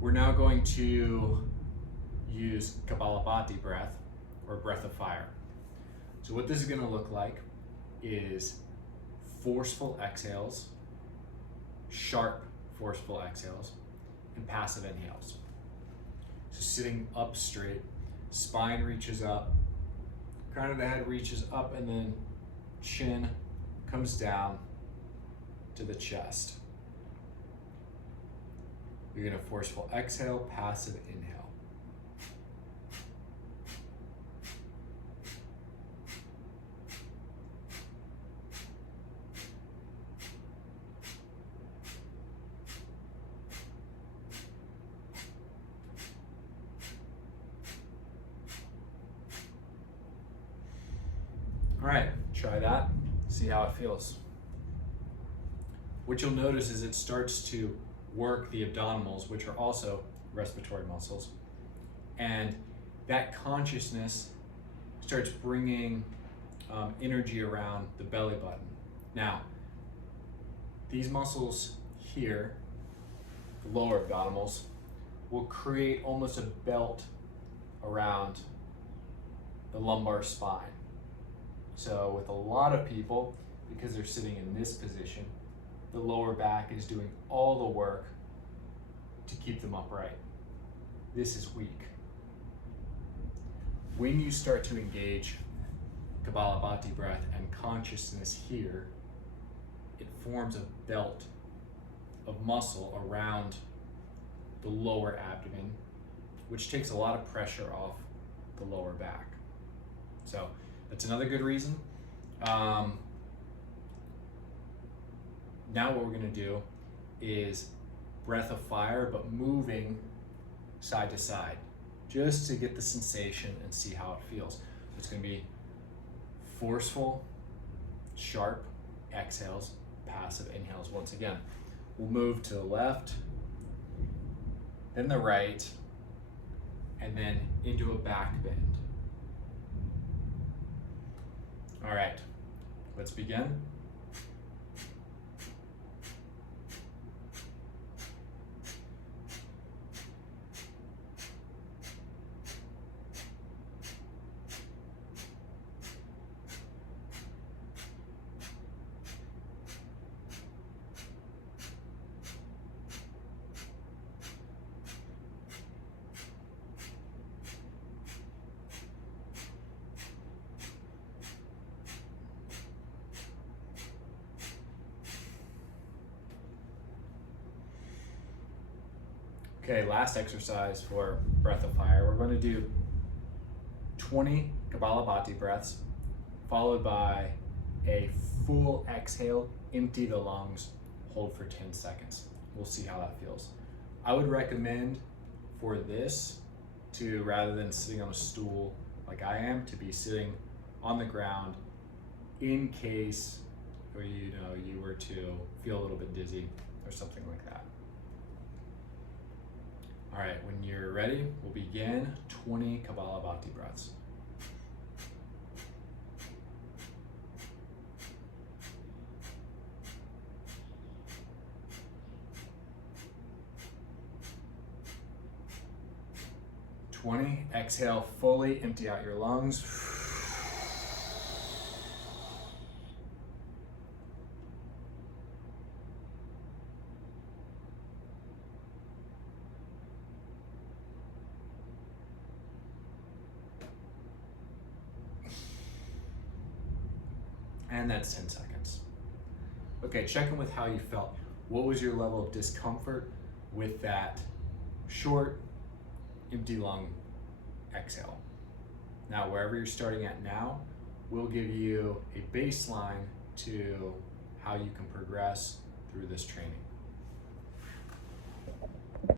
We're now going to use Kapalabhati breath, or breath of fire. So what this is going to look like is forceful exhales, sharp forceful exhales, and passive inhales. So sitting up straight, spine reaches up, crown of the head reaches up, and then chin comes down to the chest. You're going to forceful exhale, passive inhale. All right, try that, see how it feels. What you'll notice is it starts to work the abdominals, which are also respiratory muscles, and that consciousness starts bringing energy around the belly button. Now, these muscles here, the lower abdominals, will create almost a belt around the lumbar spine. So with a lot of people, because they're sitting in this position, the lower back is doing all the work to keep them upright. This is weak. When you start to engage Kapalabhati breath and consciousness here, it forms a belt of muscle around the lower abdomen, which takes a lot of pressure off the lower back. So that's another good reason. Now what we're going to do is breath of fire, but moving side to side, just to get the sensation and see how it feels. So it's going to be forceful, sharp exhales, passive inhales. Once again, we'll move to the left, then the right, and then into a back bend. All right, let's begin. Okay, last exercise for breath of fire. We're going to do 20 Kapalabhati breaths, followed by a full exhale, empty the lungs, hold for 10 seconds. We'll see how that feels. I would recommend for this to, rather than sitting on a stool like I am, to be sitting on the ground in case you were to feel a little bit dizzy or something like that. All right, when you're ready, we'll begin 20 Kapalabhati breaths. Exhale fully, empty out your lungs. And that's 10 seconds. Okay, check in with how you felt. What was your level of discomfort with that short, empty lung exhale? Now, wherever you're starting at now, we'll give you a baseline to how you can progress through this training.